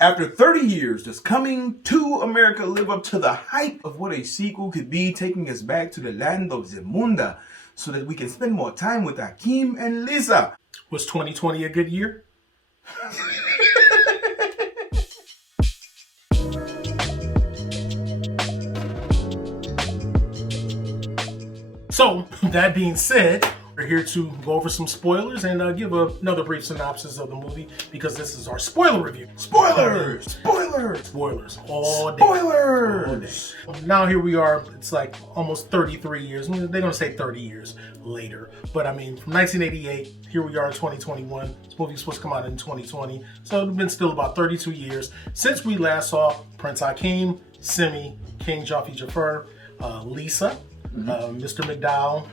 After 30 years, does Coming to America live up to the hype of what a sequel could be, taking us back to the land of Zamunda so that we can spend more time with Akeem and Lisa? Was 2020 a good year? So, that being said, we're here to go over some spoilers and give another brief synopsis of the movie because this is our spoiler review. Spoilers! Spoilers! Spoilers all day. Spoilers! All day. Now here we are, it's like almost 33 years. They're going to say 30 years later. But I mean, from 1988, here we are in 2021. This movie was supposed to come out in 2020. So it's been still about 32 years since we last saw Prince Akeem, Simi, King Jaffe Jafar, Lisa, Mr. McDowell,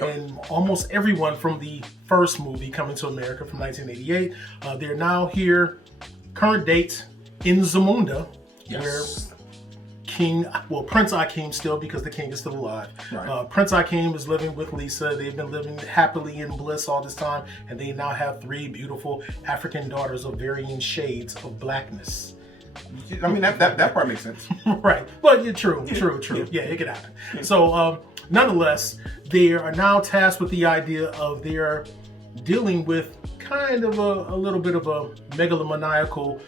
and almost everyone from the first movie, Coming to America from 1988. They're now here, current date, in Zamunda, where Prince Akeem still, because the king is still alive. Right. Prince Akeem is living with Lisa. They've been living happily in bliss all this time, and they now have 3 beautiful African daughters of varying shades of blackness. I mean, that part makes sense. Right. But true. Yeah, it could happen. Yeah. So, nonetheless, they are now tasked with the idea of they're dealing with kind of a little bit of a megalomaniacal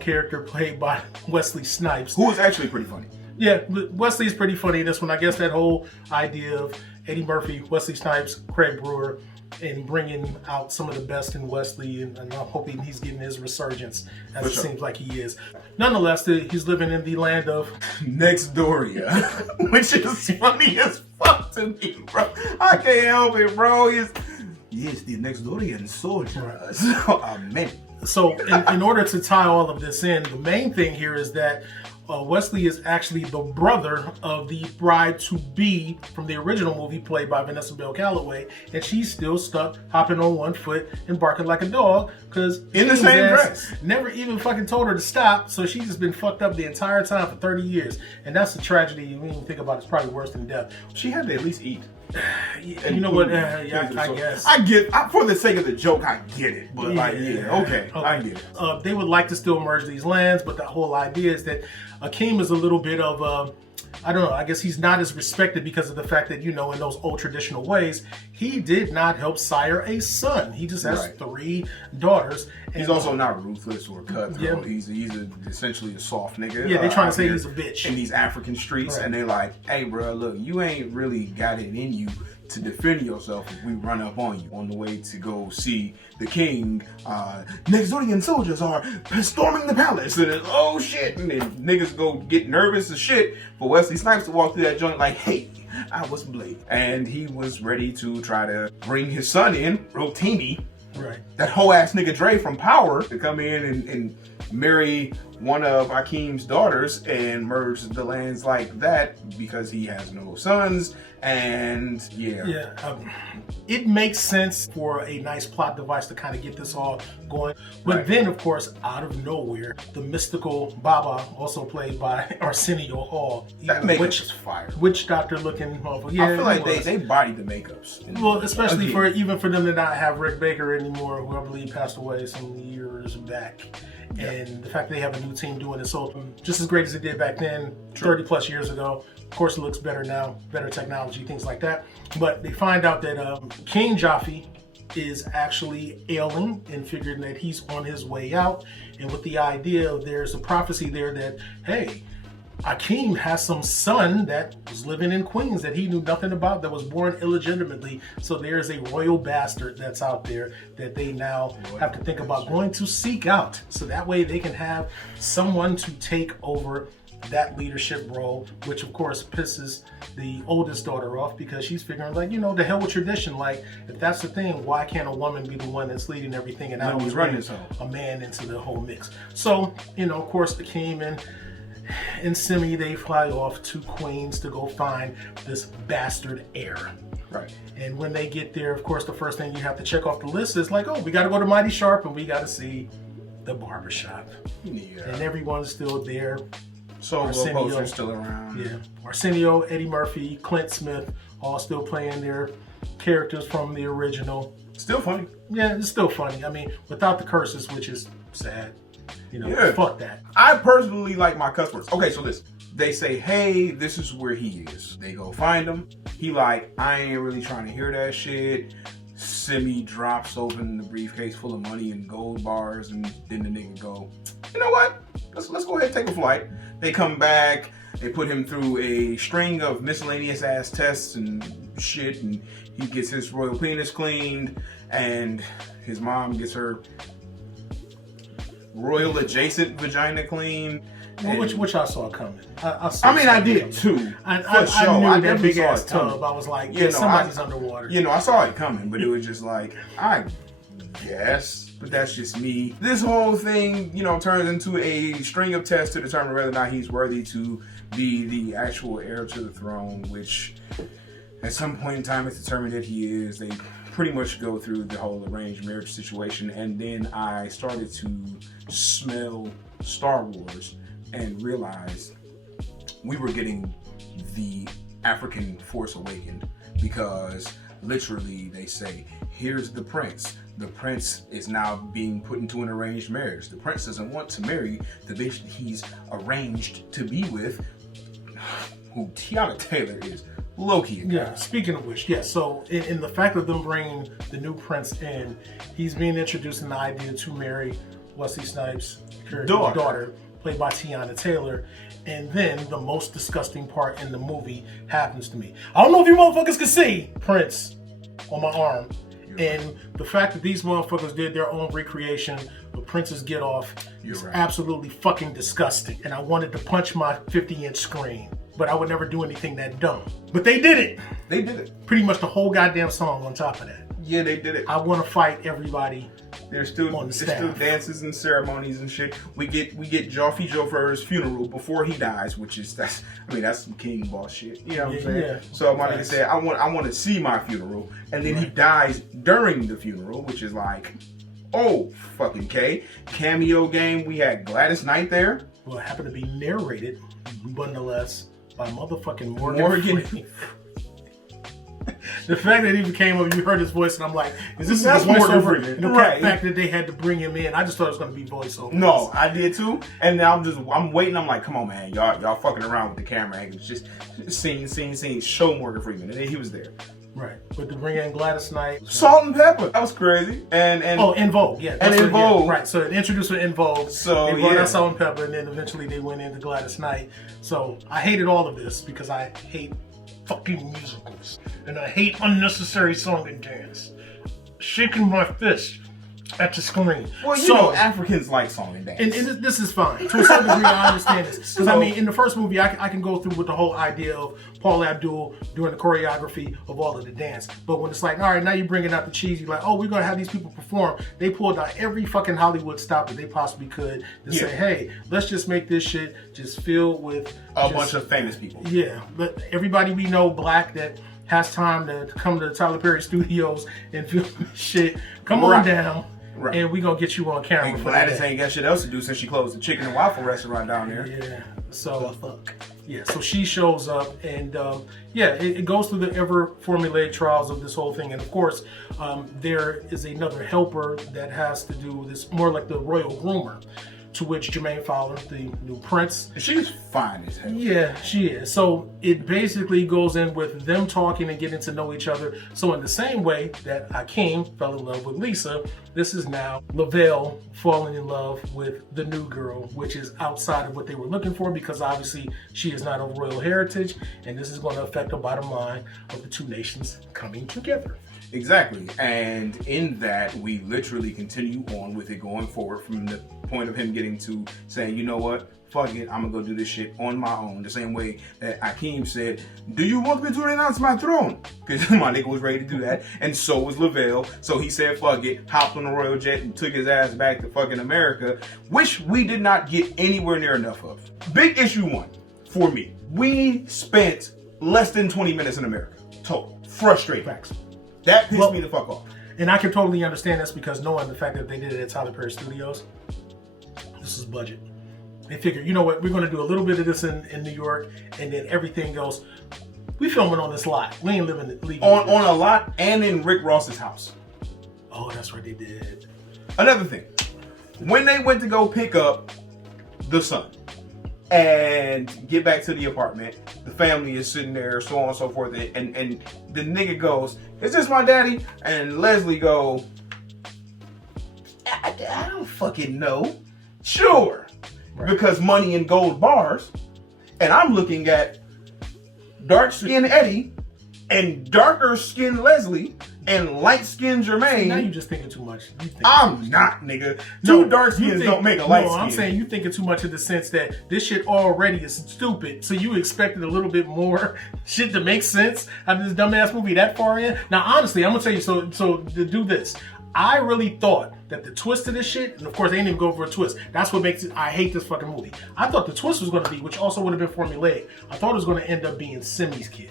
character played by Wesley Snipes. Who is actually pretty funny. Yeah, Wesley's pretty funny in this one. I guess that whole idea of Eddie Murphy, Wesley Snipes, Craig Brewer, and bringing out some of the best in Wesley, and I'm hoping he's getting his resurgence, as it seems like he is. Nonetheless, he's living in the land of Nextdoria, which is funny as fuck to me, bro. I can't help it, bro. Yes, the Nextdorian soldiers. Amen. So, in order to tie all of this in, the main thing here is that Wesley is actually the brother of the bride-to-be from the original movie played by Vanessa Bell Calloway, and she's still stuck hopping on one foot and barking like a dog because in the same dress. Never even fucking told her to stop, so she's just been fucked up the entire time for 30 years. And that's the tragedy you even think about. It's probably worse than death. She had to at least eat. You know what? I guess. For the sake of the joke, I get it. But okay, I get it. They would like to still merge these lands, but the whole idea is that Akeem is a little bit of I don't know, I guess he's not as respected because of the fact that, in those old traditional ways, he did not help sire a son. He just has 3 daughters. And he's also not ruthless or cutthroat. Yeah. He's essentially a soft nigga. Yeah, they're trying to say he's a bitch. In these African streets, and they're like, hey, bro, look, you ain't really got it in you to defend yourself if we run up on you on the way to go see the king. Nextdorian soldiers are storming the palace, and it's, oh shit, and then niggas go get nervous as shit for Wesley Snipes to walk through that joint like, hey, I was Blade, and he was ready to try to bring his son in, Rotimi, right? That whole ass nigga Dre from Power, to come in and marry one of Akeem's daughters and merge the lands like that because he has no sons. And it makes sense for a nice plot device to kind of get this all going. But then, of course, out of nowhere, the mystical Baba, also played by Arsenio Hall, that makeup is fire. Witch doctor looking motherfucker. Yeah, I feel like they bodied the makeups. Well, especially for them to not have Rick Baker anymore, who I believe passed away some years back. And the fact that they have a new team doing it, so just as great as it did back then, 30 plus years ago. Of course, it looks better now, better technology, things like that. But they find out that King Jaffe is actually ailing and figuring that he's on his way out. And with the idea of there's a prophecy there that, hey, Akeem has some son that was living in Queens that he knew nothing about, that was born illegitimately. So there's a royal bastard that's out there that they now have to think about going to seek out. So that way they can have someone to take over that leadership role, which of course pisses the oldest daughter off because she's figuring like, the hell with tradition. Like, if that's the thing, why can't a woman be the one that's leading everything and not running a man into the whole mix? So, of course, Akeem and Simi, they fly off to Queens to go find this bastard heir. Right. And when they get there, of course, the first thing you have to check off the list is like, oh, we got to go to Mighty Sharp and we got to see the barbershop. Yeah. And everyone's still there. So Arsenio, still around. Yeah. Arsenio, Eddie Murphy, Clint Smith, all still playing their characters from the original. Still funny. Yeah, it's still funny. I mean, without the curses, which is sad. You know, fuck that. I personally like my cuss words. Okay, so listen. They say, hey, this is where he is. They go find him. He like, I ain't really trying to hear that shit. Simi drops open the briefcase full of money and gold bars, and then the nigga go, you know what? Let's go ahead and take a flight. They come back. They put him through a string of miscellaneous ass tests and shit, and he gets his royal penis cleaned, and his mom gets her royal adjacent vagina cleaned. Well, which I saw coming. I did too. I knew that big ass tub. I was like, yeah, somebody's underwater. You know, I saw it coming, but it was just like, I guess. But that's just me. This whole thing, you know, turns into a string of tests to determine whether or not he's worthy to be the actual heir to the throne, which at some point in time it's determined that he is. They pretty much go through the whole arranged marriage situation, and then I started to smell Star Wars and realized we were getting the African Force Awakened, because literally they say, here's the prince. The prince is now being put into an arranged marriage. The prince doesn't want to marry the bitch that he's arranged to be with, who Tiana Taylor is. Low-key. Yeah, speaking of which, yeah, so in the fact of them bringing the new prince in, he's being introduced in the idea to marry Wesley Snipes' daughter, played by Tiana Taylor, and then the most disgusting part in the movie happens to me. I don't know if you motherfuckers can see Prince on my arm, and the fact that these motherfuckers did their own recreation of Prince's Get Off is absolutely fucking disgusting, and I wanted to punch my 50-inch screen, but I would never do anything that dumb. But they did it. They did it. Pretty much the whole goddamn song on top of that. Yeah, they did it. I want to fight everybody. There's still dances and ceremonies and shit. We get Joffrey Joffre's funeral before he dies, which is that's some king boss shit. You know what I'm saying? Yeah. So my nigga said, I want to see my funeral, and then he dies during the funeral, which is like, oh fucking K. Cameo game. We had Gladys Knight there. Well, it happened to be narrated, but nonetheless, by motherfucking Morgan Freeman. The fact that he even came up, you heard his voice, and I'm like, is this his voiceover? And the fact that they had to bring him in, I just thought it was going to be voiceover. No, I did too. And now I'm waiting. I'm like, come on, man, y'all fucking around with the camera angles. Just scene. Show Morgan Freeman, and then he was there. Right, but to bring in Gladys Knight, Salt and Pepper, that was crazy. And En Vogue, yeah, and En Vogue, yeah, right. So it introduced her En Vogue. So they brought out Salt and Pepper, and then eventually they went into Gladys Knight. So I hated all of this because I hate fucking musicals, and I hate unnecessary song and dance. Shaking my fist at the screen. Well, you know, Africans like song and dance. And this is fine. To a certain degree, I understand this. Because, I mean, in the first movie, I can go through with the whole idea of Paul Abdul doing the choreography of all of the dance. But when it's like, all right, now you're bringing out the cheesy, like, oh, we're going to have these people perform. They pulled out every fucking Hollywood stop that they possibly could to say, hey, let's just make this shit just filled with a bunch of famous people. Yeah. But everybody we know, black, that has time to come to the Tyler Perry studios and film this shit. Come on down. Right. And we gonna get you on camera. And Gladys ain't got shit else to do since she closed the chicken and waffle restaurant down there. Yeah. So yeah. So she shows up, and it goes through the ever formulaic trials of this whole thing. And of course, there is another helper that has to do with this, more like the royal groomer, to which Jermaine Fowler, the new prince. She's fine as hell. Yeah, she is. So it basically goes in with them talking and getting to know each other. So in the same way that Akeem fell in love with Lisa, this is now Lavelle falling in love with the new girl, which is outside of what they were looking for, because obviously she is not of royal heritage, and this is going to affect the bottom line of the two nations coming together. Exactly. And in that, we literally continue on with it going forward from the point of him getting to saying, you know what, fuck it, I'm gonna go do this shit on my own. The same way that Akeem said, do you want me to renounce my throne? Because my nigga was ready to do that. And so was Lavelle. So he said, fuck it, hopped on the royal jet and took his ass back to fucking America, which we did not get anywhere near enough of. Big issue one for me. We spent less than 20 minutes in America. Total. Frustrating. Facts. That pissed me the fuck off. And I can totally understand this, because knowing the fact that they did it at Tyler Perry Studios, this is budget. They figured, you know what, we're going to do a little bit of this in New York, and then everything goes. We filming on this lot. We ain't leaving on a lot, and in Rick Ross's house. Oh, that's right, they did. Another thing, when they went to go pick up the son and get back to the apartment, the family is sitting there, so on and so forth, and the nigga goes, "Is this my daddy?" And Leslie go, I don't fucking know. Sure. Right. Because money and gold bars. And I'm looking at dark skinned Eddie and darker skinned Leslie and light skinned Jermaine. See, now you just thinking too much. I'm not, nigga. Two dark skins don't make a light skin. I'm saying you thinking too much in the sense that this shit already is stupid. So you expected a little bit more shit to make sense out of this dumbass movie that far in. Now, honestly, I'm gonna tell you. So to do this, I really thought that the twist of this shit, and of course they didn't even go for a twist. That's what makes it, I hate this fucking movie. I thought the twist was gonna be, which also would have been formulaic. I thought it was gonna end up being Simi's kid.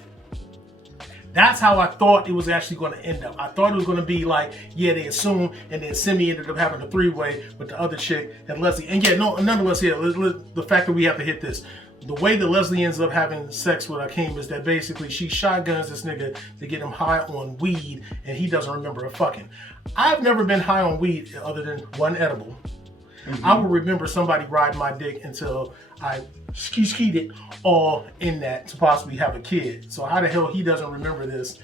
That's how I thought it was actually going to end up. I thought it was going to be like, yeah, they assumed, and then Simi ended up having a three-way with the other chick and Leslie. And yeah, no, nonetheless, yeah, the fact that we have to hit this. The way that Leslie ends up having sex with Akeem is that basically she shotguns this nigga to get him high on weed, and he doesn't remember a fucking. I've never been high on weed other than one edible. Mm-hmm. I will remember somebody riding my dick until I skied it all in that to possibly have a kid. So how the hell he doesn't remember this?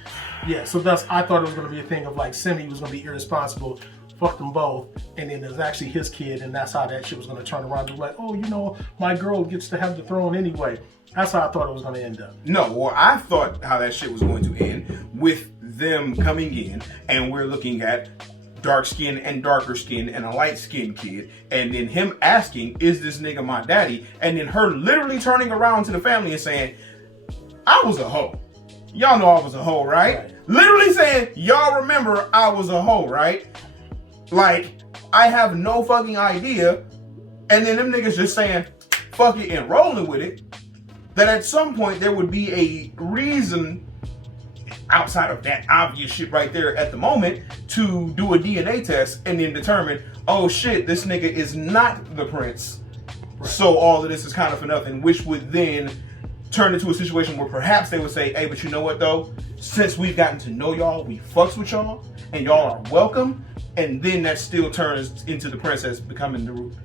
Yeah, so thus I thought it was going to be a thing of like Simi was going to be irresponsible, fuck them both, and then it was actually his kid, and that's how that shit was going to turn around and be like, oh, you know, my girl gets to have the throne anyway. That's how I thought it was going to end up. No, well, I thought how that shit was going to end with them coming in, and we're looking at dark skin and darker skin and a light skinned kid, and then him asking, is this nigga my daddy? And then her literally turning around to the family and saying, I was a hoe. Y'all know I was a hoe, right? Literally saying, y'all remember I was a hoe, right? Like, I have no fucking idea. And then them niggas just saying, fuck it, and rolling with it. That at some point there would be a reason outside of that obvious shit right there at the moment to do a DNA test and then determine, oh shit, this nigga is not the prince. Right. So all of this is kind of for nothing, which would then turn into a situation where perhaps they would say, hey, but you know what though? Since we've gotten to know y'all, we fucks with y'all and y'all are welcome. And then that still turns into the princess becoming the root.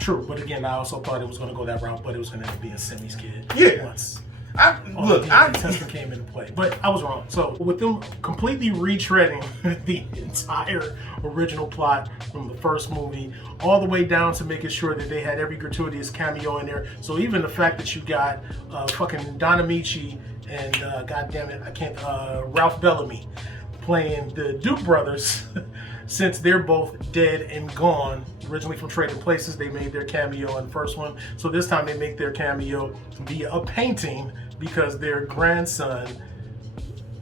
True, but again, I also thought it was going to go that route, but it was going to be a Simi's kid. Yeah. Once. The testing came into play, but I was wrong. So with them completely retreading the entire original plot from the first movie, all the way down to making sure that they had every gratuitous cameo in there. So even the fact that you got fucking Don Amici and Ralph Bellamy playing the Duke brothers, since they're both dead and gone. Originally from Trading Places, they made their cameo in the first one. So this time they make their cameo via a painting because their grandson,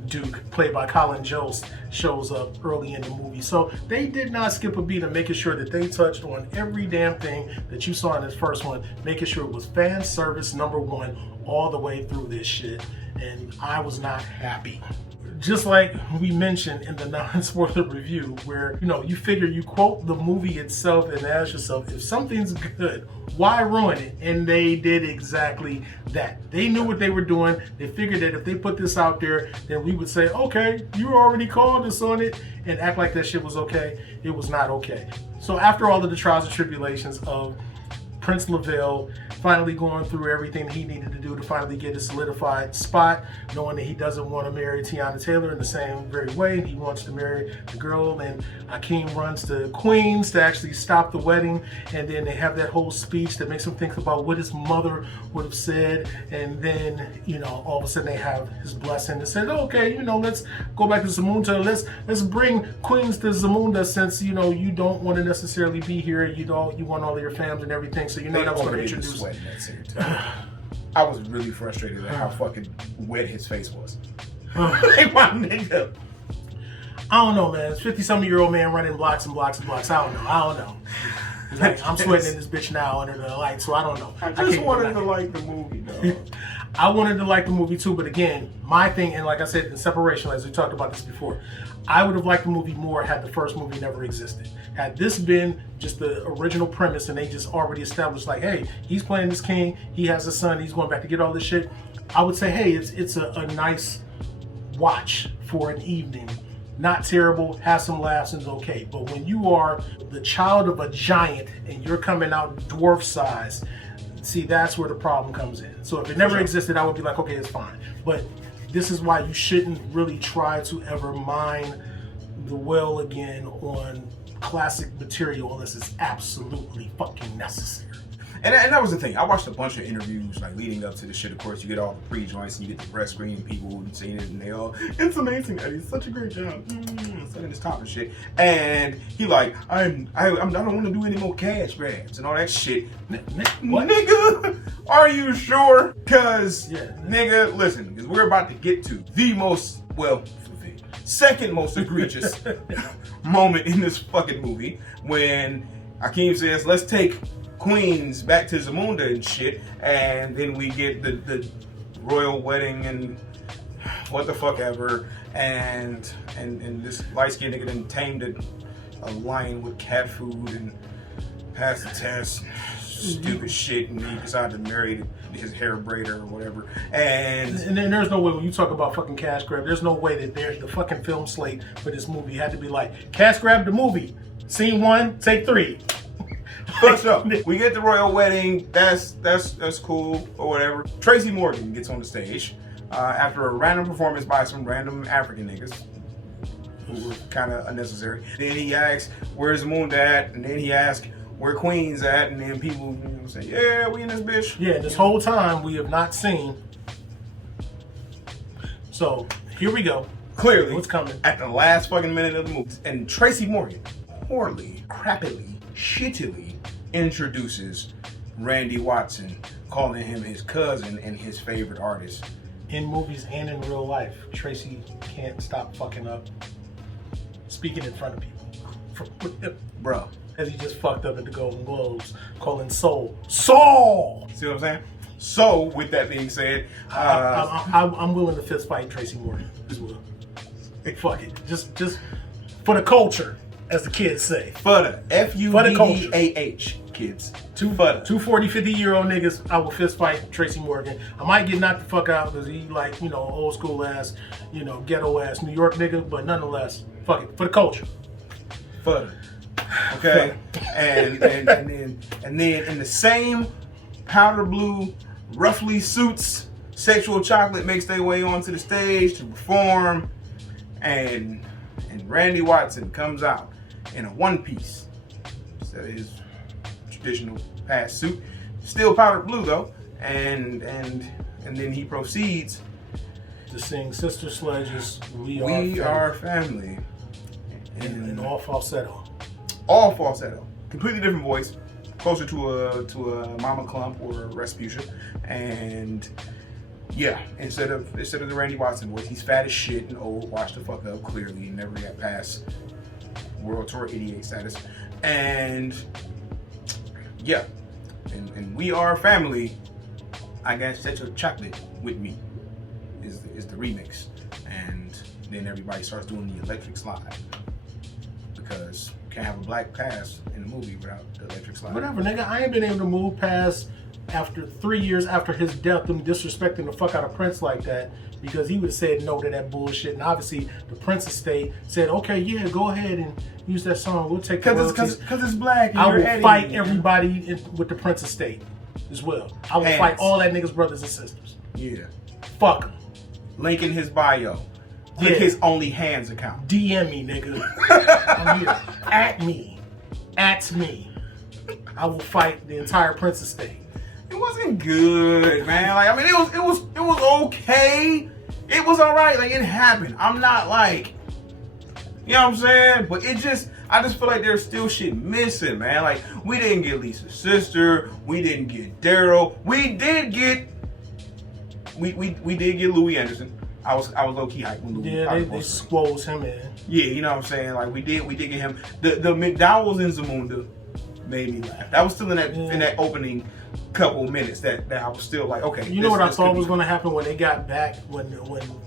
Duke, played by Colin Jost, shows up early in the movie. So they did not skip a beat of making sure that they touched on every damn thing that you saw in this first one, making sure it was fan service number one all the way through this shit. And I was not happy. Just like we mentioned in the non-spoiler review, where, you know, you figure you quote the movie itself and ask yourself, if something's good, why ruin it? And they did exactly that. They knew what they were doing. They figured that if they put this out there, then we would say, okay, you already called us on it, and act like that shit was okay. It was not okay. So after all of the trials and tribulations of Prince Lavelle finally going through everything he needed to do to finally get a solidified spot, knowing that he doesn't want to marry Tiana Taylor in the same very way, and he wants to marry the girl, and Akeem runs to Queens to actually stop the wedding, and then they have that whole speech that makes him think about what his mother would have said, and then, you know, all of a sudden they have his blessing and said, okay, you know, let's go back to Zamunda, let's bring Queens to Zamunda, since, you know, you don't want to necessarily be here, you want all of your fams and everything, so you know that was going to introduce. I was really frustrated at how fucking wet his face was. Like, my nigga. I don't know, man. It's 50-something-year-old man running blocks and blocks and blocks. I don't know. Like, I'm sweating in this bitch now under the light, so I don't know. I just wanted to like the movie, though. I wanted to like the movie too, but again, my thing, and like I said in Separation, as we talked about this before, I would have liked the movie more had the first movie never existed. Had this been just the original premise and they just already established like, hey, he's playing this king, he has a son, he's going back to get all this shit, I would say, hey, it's a nice watch for an evening not terrible, have some laughs and it's okay. But when you are the child of a giant and you're coming out dwarf size, see, that's where the problem comes in. So if it never existed, I would be like, okay, it's fine. But this is why you shouldn't really try to ever mine the well again on classic material unless it's absolutely fucking necessary. And that was the thing. I watched a bunch of interviews like leading up to this shit. Of course, you get all the pre-joints and you get the press screen people saying it, and they all, it's amazing, Eddie. It's such a great job. Setting his top and shit. And he like, I don't want to do any more cash grabs and all that shit. What? Nigga, are you sure? Cause nigga, listen, because we're about to get to the most, second most egregious moment in this fucking movie when Akeem says, let's take Queens back to Zamunda and shit, and then we get the royal wedding and what the fuck ever, and this light-skinned nigga then tamed a lion with cat food and passed the test, stupid shit, and he decided to marry his hair braider or whatever. And then there's no way, when you talk about fucking cash grab, there's no way that the fucking film slate for this movie had to be like, cash grab the movie, scene 1, take 3. But so, we get the royal wedding. That's cool or whatever. Tracy Morgan gets on the stage after a random performance by some random African niggas who were kind of unnecessary. Then he asks, "Where's Zamunda at?" And then he asks, "Where Queen's at?" And then people say, "Yeah, we in this bitch." Yeah, this whole time we have not seen. So here we go. Clearly, what's coming at the last fucking minute of the movie, and Tracy Morgan poorly, crappily, shittily introduces Randy Watson, calling him his cousin and his favorite artist. In movies and in real life, Tracy can't stop fucking up speaking in front of people. Bro. As he just fucked up at the Golden Globes, calling Soul. Soul! See what I'm saying? So, with that being said, I'm willing to fist fight Tracy Morgan as well. Fuck it. Just for the culture, as the kids say. For the F-U-D-D-A-H, kids. Two 40, 50-year-old niggas, I will fist fight Tracy Morgan. I might get knocked the fuck out because he like, old school ass, ghetto ass New York nigga, but nonetheless, fuck it. For the culture. For the okay, and then in the same powder blue, roughly suits, Sexual Chocolate makes their way onto the stage to perform, and Randy Watson comes out in a one piece, instead of his traditional past suit, still powder blue though, and then he proceeds to sing Sister Sledge's "We Are Family," in all falsetto. All falsetto, completely different voice, closer to a Mama Clump or a Rasputia, and yeah, instead of the Randy Watson voice, he's fat as shit and old, washed the fuck up, clearly never got past World Tour 88 status, and yeah, and We Are Family, I got Sexual Chocolate with me is the remix, and then everybody starts doing the electric slide because can't have a black cast in the movie without the electric slide. Whatever, nigga. I ain't been able to move past after 3 years after his death, them disrespecting the fuck out of Prince like that, because he would have said no to that bullshit. And obviously, the Prince estate said, okay, yeah, go ahead and use that song. We'll take the royalties. Because it's black. I will fight everybody with the Prince estate as well. I will fight all that niggas' brothers and sisters. Yeah. Fuck him. Link in his bio. Click his OnlyHands account. DM me, nigga. I'm here. At me. I will fight the entire Prince estate. It wasn't good, man. Like, I mean, it was okay. It was alright. Like, it happened. I'm not like, you know what I'm saying? But I just feel like there's still shit missing, man. Like, we didn't get Lisa's sister. We didn't get Daryl. We did get Louis Anderson. I was low key hyped when Louis. Yeah, they squoze him in. Yeah, you know what I'm saying. Like we did get him. The McDowell's in Zamunda made me laugh. That was still in that opening couple minutes that I was still like, okay. You know what I thought was going to happen when they got back, when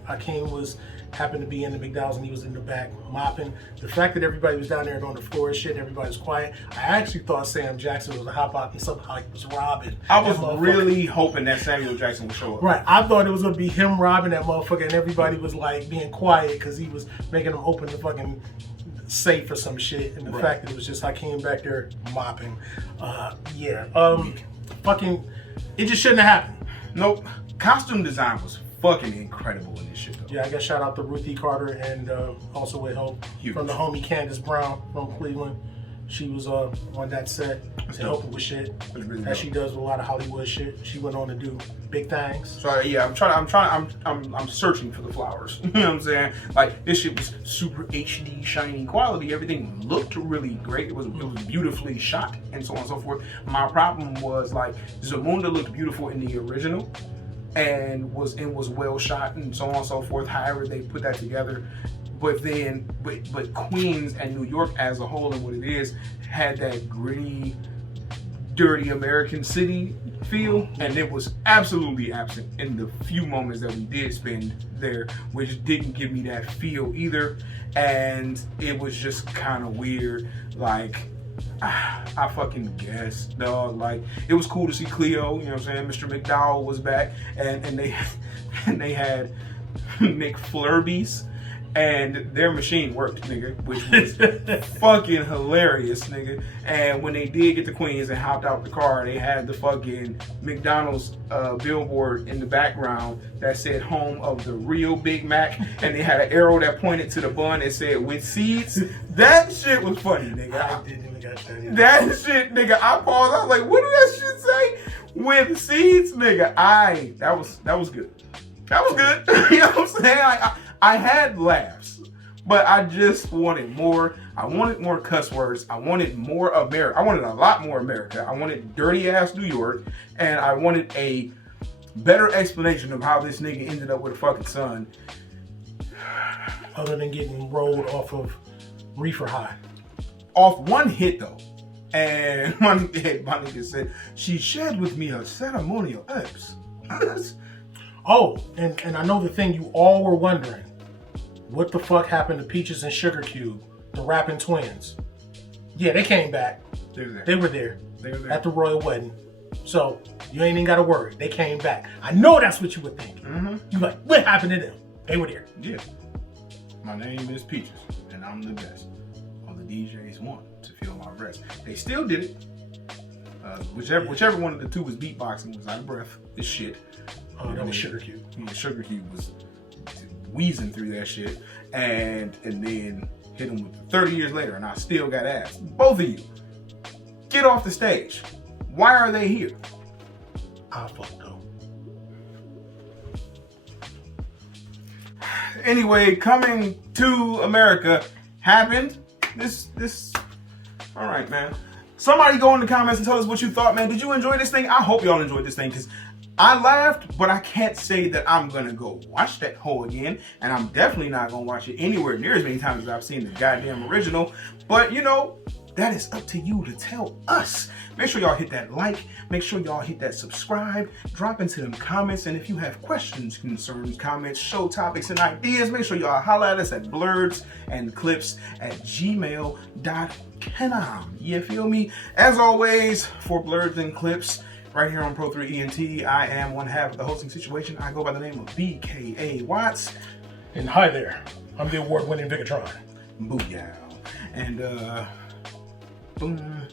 Akeem happened to be in the McDowell's and he was in the back mopping. The fact that everybody was down there on the floor and shit, everybody was quiet. I actually thought Sam Jackson was a hop out and somehow he was robbing. I was really hoping that Samuel Jackson would show up. Right. I thought it was going to be him robbing that motherfucker and everybody was like being quiet because he was making them open the fucking safe or some shit. And the fact that it was just Akeem back there mopping. Fucking, it just shouldn't have happened. Nope. Costume design was fucking incredible in this shit though. Yeah, I guess shout out to Ruthie Carter and also with help from the homie Candace Brown from Cleveland. She was on that set and helping with shit that she does with a lot of Hollywood shit. She went on to do big things. So yeah, I'm searching for the flowers. You know what I'm saying? Like this shit was super HD, shiny quality. Everything looked really great. It was beautifully shot and so on and so forth. My problem was like Zamunda looked beautiful in the original and was well shot and so on and so forth. However they put that together. But then, but Queens and New York as a whole and what it is had that gritty, dirty American city feel, and it was absolutely absent in the few moments that we did spend there, which didn't give me that feel either. And it was just kind of weird. Like, I fucking guess, dog. Like, it was cool to see Cleo. You know what I'm saying? Mr. McDowell was back, and they had McFlurbies. And their machine worked, nigga, which was fucking hilarious, nigga. And when they did get to Queens and hopped out the car, they had the fucking McDonald's billboard in the background that said home of the real Big Mac. And they had an arrow that pointed to the bun and said with seeds. That shit was funny, nigga. I didn't got that. That shit, nigga, I paused. I was like, what did that shit say? With seeds, nigga. That was good. That was good. You know what I'm saying? I had laughs, but I just wanted more. I wanted more cuss words. I wanted more America. I wanted a lot more America. I wanted dirty ass New York, and I wanted a better explanation of how this nigga ended up with a fucking son. Other than getting rolled off of Reefer High. Off one hit though. And my nigga said, she shared with me her ceremonial herbs. Oh, and I know the thing you all were wondering. What the fuck happened to Peaches and Sugar Cube, the rapping twins? Yeah, they came back. They were there at the royal wedding. So you ain't even got to worry. They came back. I know that's what you were thinking. Mm-hmm. You like, what happened to them? They were there. Yeah. My name is Peaches, and I'm the best. All the DJs want to feel my breast. They still did it. Whichever one of the two was beatboxing was out of breath. This shit. Oh, that was Sugar Cube. Yeah, Sugar Cube was wheezing through that shit, and then hit him with 30 years later, and I still got ass. Both of you, get off the stage. Why are they here? I fucked up. Anyway, coming to America happened. This. All right, man. Somebody go in the comments and tell us what you thought, man. Did you enjoy this thing? I hope y'all enjoyed this thing, because I laughed, but I can't say that I'm gonna go watch that whole again, and I'm definitely not gonna watch it anywhere near as many times as I've seen the goddamn original. But you know, that is up to you to tell us. Make sure y'all hit that like, make sure y'all hit that subscribe, drop into them comments, and if you have questions, concerns, comments, show topics, and ideas, make sure y'all holler at us at blerds@gmail.com. You feel me? As always, for Blerds and Clips, right here on Pro3ENT, I am one half of the hosting situation. I go by the name of BKA Watts. And hi there, I'm the award-winning Vicatron. Booyah. And boom.